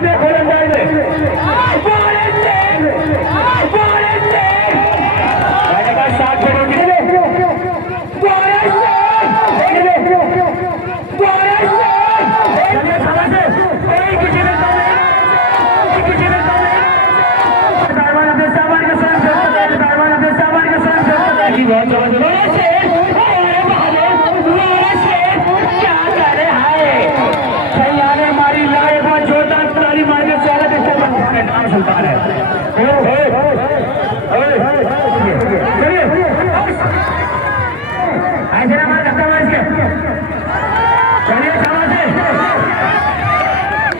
अपने गोलंदाज में सात करोड़ सुल्तान है। चलिए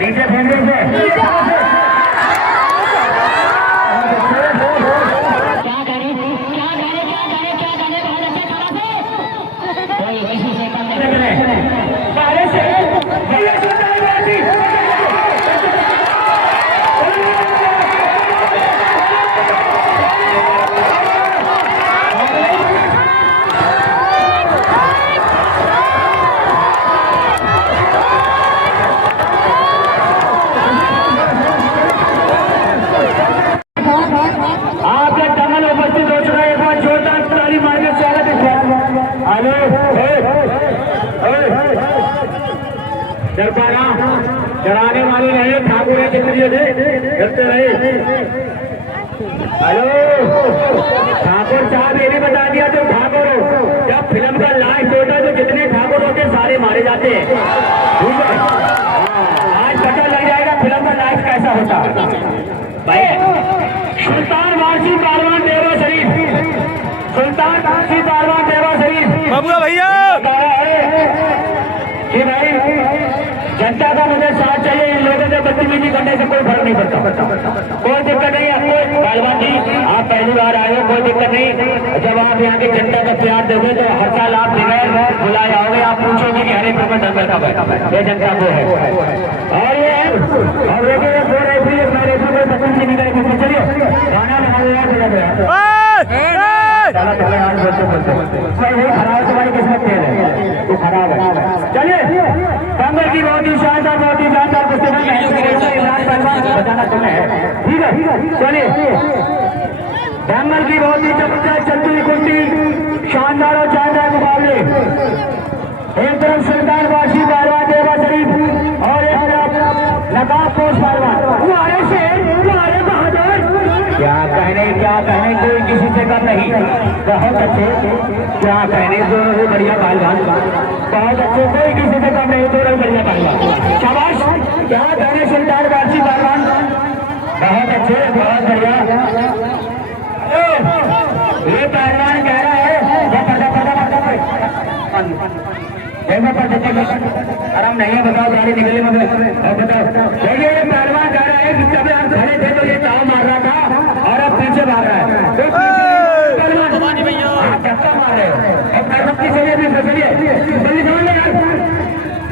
नीचे फेंक डराने वाले रहे ठाकुर है जिंदगी करते रहे। हेलो ठाकुर साहब ये भी बता दिया तो ठाकुर जब फिल्म का लास्ट होता है तो जितने ठाकुर होते सारे मारे जाते हैं। ठीक है आज पता लग जाएगा फिल्म का लास्ट कैसा होता है। भाई सुल्तान वारसी पहलवान देवा शरीफ सुल्तान वारसी पहलवान देवा शरीफ बाबूआ भैया कि भाई जनता का मुझे साथ चाहिए। इन लोगों से बदतमीजी करने से कोई फर्क नहीं पड़ता। कोई दिक्कत नहीं आपको पहलवान जी आप पहली बार आए हो कोई दिक्कत नहीं। जब आप यहाँ की जनता का प्यार दोगे तो हर साल आप बगैर बुलाए आओगे। आप पूछोगे कि हरे प्रबंध नंबर कब है ये जनता को है। और ये और देखिए ये 4 रेफरी मेरे कोई बदतमीजी नहीं करेगी। चलिए गाना बना दिया चला गया चला चले आज बोलते खराब तुम्हारी किस्मत तेज है तो खराब है। चलिए दंगल की बहुत ही शानदार कुश्ती बताना तुम्हें है। ठीक है चलिए दंगल की बहुत ही जबरदस्त चलती हुई कुश्ती शानदार और शानदार मुकाबले। एक तरफ सुल्तान वारसी पहलवान देवा शरीफ और एक तरफ नकाब पोष पहलवान क्या कहने कोई किसी से कम नहीं। बहुत अच्छे क्या कहने दोनों ही बढ़िया पहलवान बहुत अच्छे कोई किसी से कम नहीं दोनों बढ़िया पहलवान शाबाश। क्या कहने सुल्तान वारसी पहलवान बहुत अच्छे बहुत बढ़िया। ये पहलवान कह रहा है आराम नहीं है बताओ गाड़ी निकले मगर बताओ। देखिए ये पहलवान कह रहा है कि जब आप खड़े थे तो ये ताव मार रहा था और अब पीछे भाग रहा है। धक्का मार रहे हो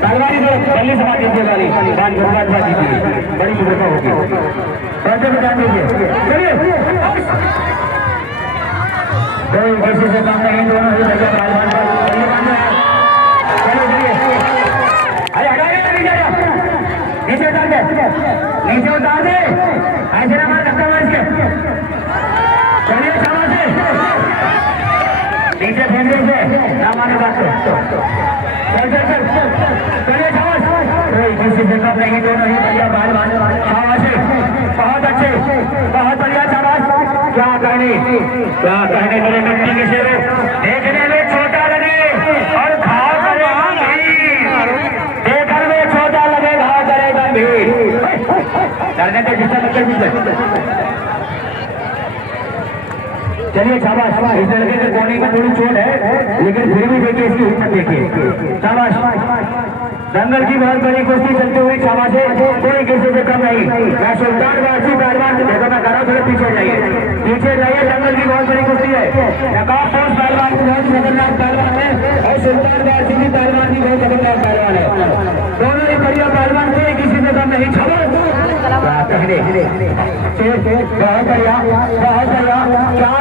पहलवानी तो बल्ली सभा दीजिए वाली बड़ी बुजुर्ग होगी पैसे बता दीजिए। कोई किसी से काम नहीं दोनों ही भैया पहलवान नीचे उतार दे नीचे उतार दे ऐसे ना मार धक्का मार के चलिए शाबाश नीचे फेंक दीजिए ना माने बात चलिए शाबाश कोई किसी से कम नहीं दोनों ही बढ़िया पहलवान शाबाश बहुत अच्छे बहुत बढ़िया शाबाश। क्या कहने मेरे मिट्टी के शेर देखने में छोटा लगे और घाव करे देखने में छोटा लगे घाव करेगा भीड़ डरने के जिससे लगे चलिए शाबाश। इस लड़के के कोने में थोड़ी चोट है लेकिन फिर भी देखिए इसकी हिम्मत देखिए शाबाश। दंगल की बहुत बड़ी कुश्ती चलती हुई शाबाश है कोई किसी से कम नहीं। मैं सुल्तान वारसी पहलवान देखो मैं कर रहा हूँ थोड़े पीछे जाइए दंगल की बहुत बड़ी कुश्ती है। नकाब पोष पहलवान की बहुत खतरनाक पहलवान है और सुल्तान वारसी भी पहलवान की बहुत खतरनाक पहलवान है। दोनों ही बढ़िया पहलवान कोई किसी से कम नहीं। बहुत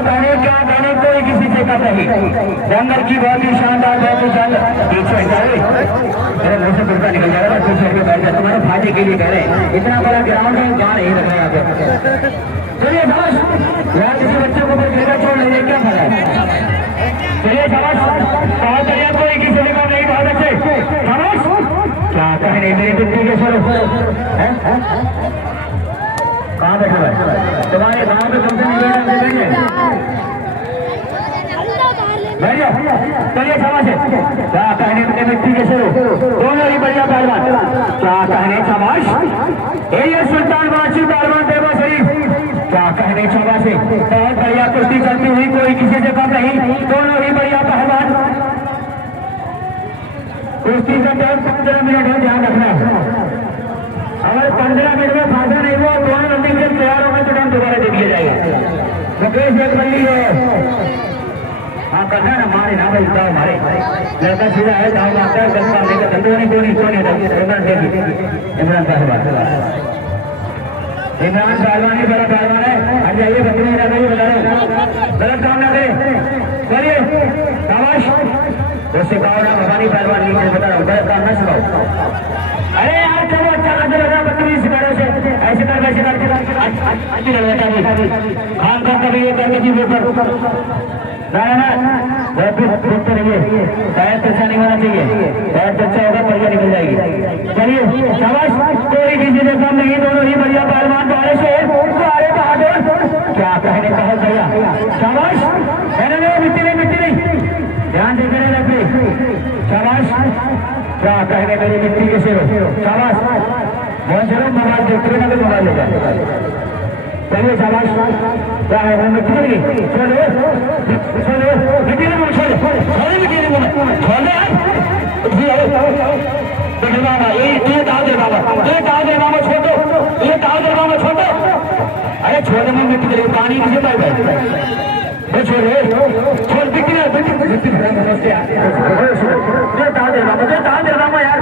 बढ़िया क्या कहने कोई किसी से कम नहीं। जंगल की बहुत ही शानदार बहुत ही शानदार पीछे मेरे मुंह से कुर्ता निकल जा रहा है। पीछे बैठ जाए तुम्हारे फायदे के लिए कह रहे हैं। इतना बड़ा ग्राउंड है जहाँ नहीं रख रहे यहाँ पे। चलिए यहाँ किसी बच्चे को क्रिकेट छोड़ नहीं क्या फल है। चलिए बहुत बढ़िया कोई किसी को नहीं बहुत अच्छे क्या कहने मेरी बिट्टी के स्वरूप कहाँ बैठा है तुम्हारे गाँव में तुमसे नहीं चलिए क्षमा से क्या कहने मेरे मिट्टी के स्वरूप दोनों ही बढ़िया पहलवान क्या कहने क्षमाश ये सुल्तान बादशाह पहलवान देवा शरीफ क्या कहने क्षमा से बहुत बढ़िया कुश्ती करती हुई कोई किसी से कम नहीं। दोनों ही बढ़िया पहलवान कुश्ती का टाइम 15 मिनट है ध्यान रखना है। अगर 15 मिनट में फायदा नहीं हुआ दोनों नंदी से तैयार होगा तो टाइम दोबारा देख लिया जाएगा। मुकेश एक बल्ली है हाँ करना ना मारे ना भाई दाव मारे लड़का सीधा है दाव मारता है गलत नहीं करता तो नहीं इमरान पहलवान ही बड़ा पहलवान है। आ जाइए बकरी ना करिए बता रहे गलत काम ना करे। चलिए शाबाश उससे कहो ना भवानी पहलवान नहीं बता रहा हूँ गलत काम ना सिखाओ। अरे यार चलो अच्छा खाते लग रहा बकरी सिखाने से ऐसे कर वैसे करके अच्छी लग रहा है। खान खान कभी ये करके जी ऊपर तो रहिए पैर अच्छा नहीं होना चाहिए। पैर अच्छा होगा बढ़िया निकल जाएगी। चलिए शाबाश कोई किसी से कम नहीं। दोनों ही बढ़िया पहलवान द्वारे से क्या कहने बहुत बढ़िया शाबाश मिट्टी नहीं ध्यान देते रहे लड़के शाबाश क्या कहने मेरी मिट्टी के शेर शाबाश बहुत जरूर मोबाइल देखते हुए ना मोबाइल लेगा। चलिए शाबाश क्या है वो मिट्टी नहीं छोड़े मिट्टी नहीं छोड़े मिट्टी नहीं छोड़े ये दाव दे बाबा छोड़ो ये दाव दे बाबा छोड़ो। अरे छोड़े में मिट्टी दे पानी नीचे पाई भाई छोड़े छोड़ मिट्टी नमस्ते दाव दे बाबा यार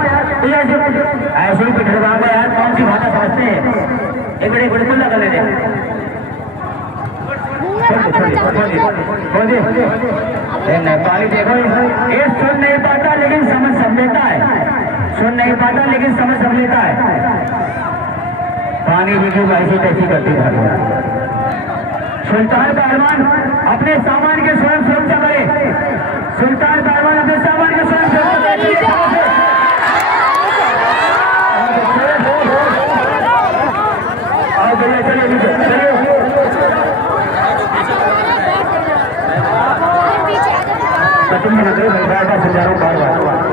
ऐसे ही पिछड़े बाबा यार कौन सी भाषा समझते हैं। एक बड़े बिल्कुल लगा लेने नेपाली देखो ये सुन नहीं पाता लेकिन समझ सब लेता है। सुन नहीं पाता लेकिन समझ सब लेता है। पानी भी क्यों ऐसी तैसी करती है। सुल्तान पहलवान अपने सामान के स्वयं सुरक्षा करे। सुल्तान पहलवान अपने सामान के स्वयं सुरक्षा करे।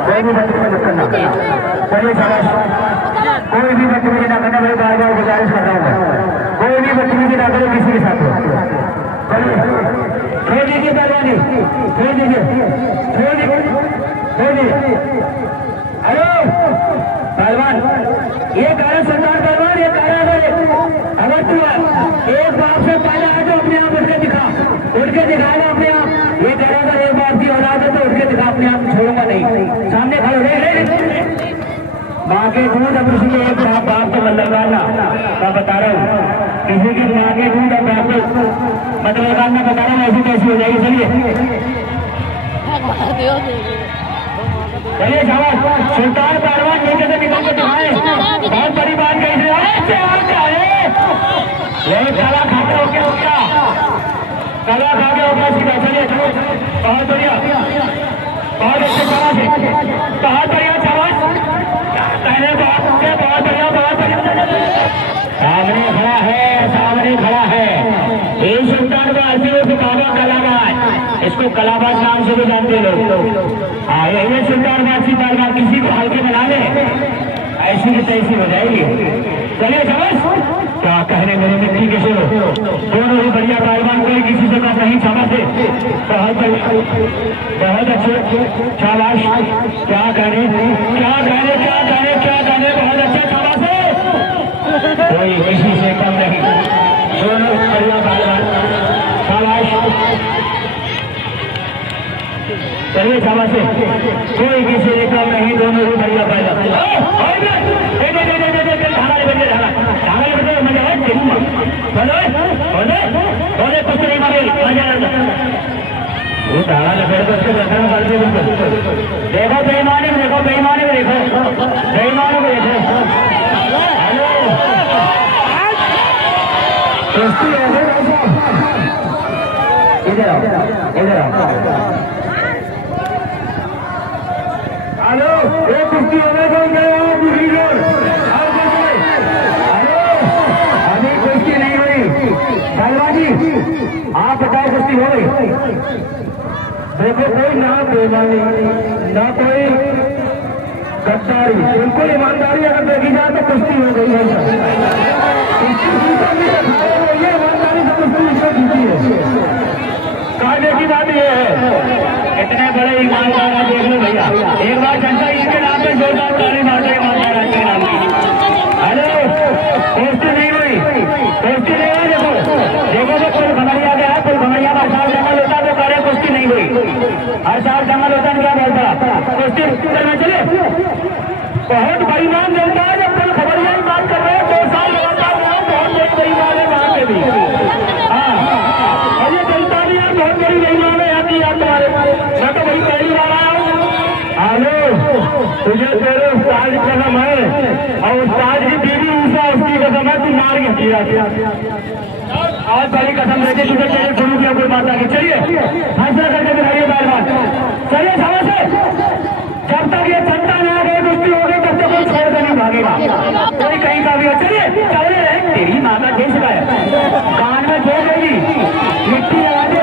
कोई भी बच्चे को करना चलिए शाबाश कोई भी बच्चे ना करना मैं बार बार गुजारिश कर रहा हूँ। कोई भी बच्चे ना करे किसी के साथ छोड़ दीजिए पहलवानी छोड़ दीजिए। हेलो पहलवान ये कारण सरदार पहलवान ये कारण अगर तू एक बाप से पहले आ तो अपने आप उठ के दिखाएगा अपने आप। ये करेगा एक बाप की औलाद है तो उठ के दिखा अपने आप छोड़ूंगा नहीं। सामने खड़े रहे माँ के दूध अब किसी के एक बाप तो लगाना मैं बता रहा हूँ किसी की माँ के दूध अब बाप मतलब लगाना बता रहा हूँ ऐसी कैसी हो जाएगी। चलिए शाबाश सुल्तान पहलवान नीचे से निकल के दिखाए बहुत बड़ी बात कही यही काला खाते हो क्या काला खा के हो गया सीधा। चलिए बहुत बढ़िया बहुत अच्छे शाबाश बहुत बढ़िया शाबाश पहले बहुत बढ़िया सामने खड़ा है ये सुल्तान बाबा कलाबाज इसको कलाबाज नाम से भी जानते लोग। हाँ ये सुल्तान बादशाह पहलवान किसी को हल्के बना ले ऐसी की तैसी हो जाएगी। चलिए समझ क्या कहने मेरे मिट्टी के शेर दोनों ही बढ़िया पहलवान कोई किसी से कम नहीं क्षमा से बहुत अच्छे शाबाश क्या कहने बहुत अच्छे क्षमा से कोई किसी से कम नहीं। दोनों बढ़िया पहलवान शाबाश चलिए शाबाश कोई किसी से कम नहीं। दोनों ही बढ़िया पहलवान फिर तो उसके दर्शन कर दिए बिल्कुल। देखो बेईमानी में देखो, बेईमानी में देखो, बेईमानी में देखो। हेलो कुश्ती हो गई भाई साहब, इधर आओ इधर आओ। हेलो ये कुश्ती हो गई कौन गए अभी कुश्ती नहीं हुई। पहलवान जी आप बताओ कुश्ती हो गई? देखो कोई ना बेईमानी ना कोई गद्दारी, बिल्कुल ईमानदारी अगर देखी जाए तो कुश्ती हो गई है। ये ईमानदारी से कुश्ती जीती है। काटे की बात ये है, इतने बड़े ईमानदार आप देख लो भैया, एक बार जनता इसके नाम पे जोरदार ताली मार दे ईमानदार आज के नाम की। हेलो कुश्ती नहीं हुई, कुश्ती नहीं हुई। देखो तो कोई भमरिया गया, कोई भमरिया का साल जंगल होता तो करे कुश्ती नहीं हुई। हर साल जंगल होता क्या बोलता कुश्ती करना चले। बहुत बड़ी मान जनता है, जब कोई खबरिया की बात कर रहे हैं 2 साल लगातार बहुत बड़ी मान है वहां पे भी। हाँ और ये जनता भी यार बहुत बड़ी बेईमान है यहाँ की यार तुम्हारे। मैं तो वही पहली बार आया हूँ। हेलो तुझे तेरे उस्ताद की कसम है और उस्ताद की बीवी ऊषा उसकी कसम है, तू मार के किया आज बड़ी कसम लेके तुझे तेरे गुरु की कोई माता की। चलिए फैसला करके दिखाइए पहलवान, चलिए समझ से। जब तक ये जनता में आ गई कुश्ती हो गई तब तक कोई छोड़ कर नहीं भागेगा, कोई कहीं का भी हो। चलिए चले रहे तेरी माता देश का है, कान में जोड़ लेगी मिट्टी लगाते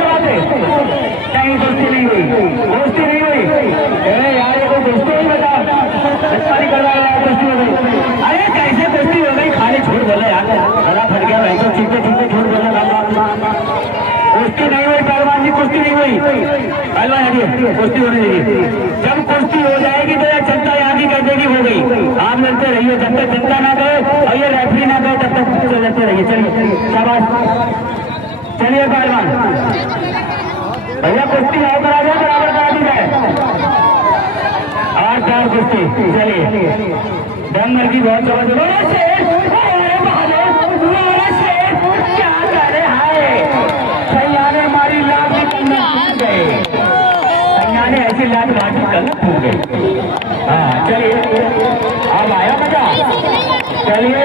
कहीं कुश्ती नहीं हुई, कुश्ती नहीं हुई। यार ये कोई कुश्ती नहीं बता नहीं करवा रहा कुश्ती हो गई। अरे कैसे कुश्ती हो गई, खाली झूठ बोले यार, गला फट गया भाई तो चीते चीते झूठ बोले। कुश्ती नहीं हुई पहलवान जी, कुश्ती नहीं हुई। पहलवान आइए कुश्ती होने दीजिए। जब कुश्ती हो जाएगी तो यह जनता यहाँ की कह देगी हो गई। आप लड़ते रहिए जब तक जनता ना गए और ये रेफरी ना गए तब तक लड़ते रहिए। चलिए शाबाश, चलिए पहलवान भैया कुश्ती आओ करा दो, बराबर करा दी जाए। 8-4 कुश्ती। चलिए डंगर की बहुत जबरदस्त क्या करे हाय सैया ने हमारी लाभ गए, सैया ने ऐसी लाभ बाजी कल फूट गई। हाँ चलिए अब आया मजा। चलिए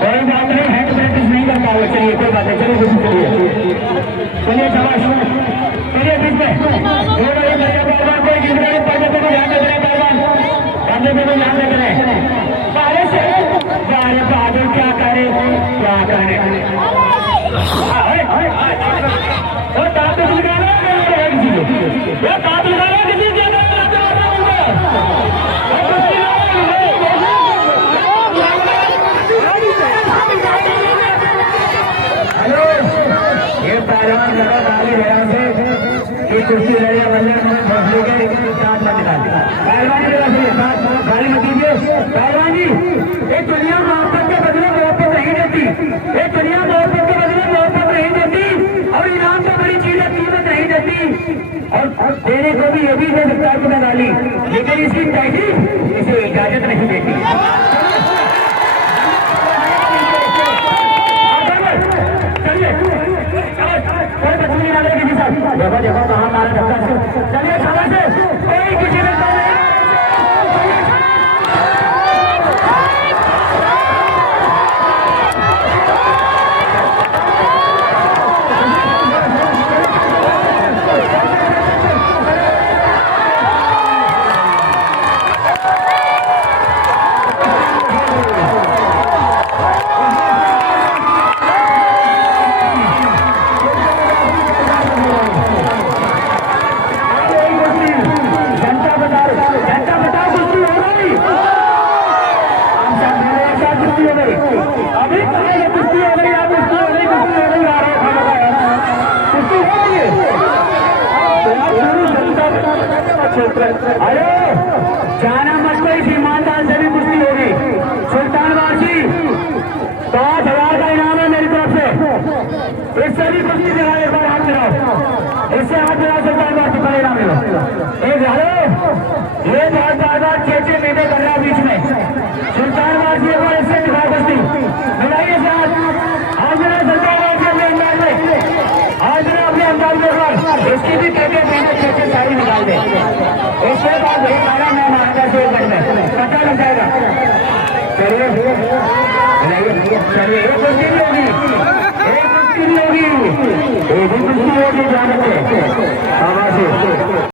कोई बात नहीं, हैंड प्रैक्टिस नहीं कर पाओगे। चलिए कोई बात नहीं, चलिए कुछ चलिए शाबाश। चलिए बीच में पहलवान कोई जिसका भी पर्दे पे ध्यान दे रहे, पहलवान पर्दे पे ध्यान दे रहे। बारे से बारे बहादुर क्या करे क्या करे। वो दांत लगाना वो दांत लगाना किसी के हेलो ये पहलवान लगा गाली रहा से ये कुर्सी लड़िया बल्ले फैसले के साथ मत निकालिए। पहलवानी गाली मत दीजिए। पहलवान जी एक दुनिया मोहब्बत के बदले मोहब्बत नहीं देती, एक दुनिया मोहब्बत के बदले मोहब्बत नहीं देती और इनाम तो बड़ी चीजें कीमत नहीं देती। और देने को भी ये भी दे सकता है तुम्हें गाली, लेकिन इसकी तहजीब इसे इजाजत नहीं देती। देखो देखो कहाँ मारा धक्का से। चलिए खाना से कोई किसी ने अरे जाना मत कोई ईमानदार से भी कुश्ती होगी। सुल्तानवासी 5000 का इनाम है मेरी तरफ से, इससे भी कुश्ती दिलाओ। एक बार हाथ मिलाओ, इससे हाथ मिलाओ। सुल्तानवासी का इनाम मिलो एक। हेलो ये बहुत बार चेचे मेले कर रहा है बीच में। सुल्तानवासी एक बार इससे दिखाओ कुश्ती, मिलाइए से हाथ मिलाओ। सुल्तानवासी अपने अंदाज में, हाथ मिलाओ अपने अंदाज में। इसकी भी कहते चलिए एक कुश्ती भी होगी, एक कुश्ती भी होगी, एक भी कुश्ती होगी,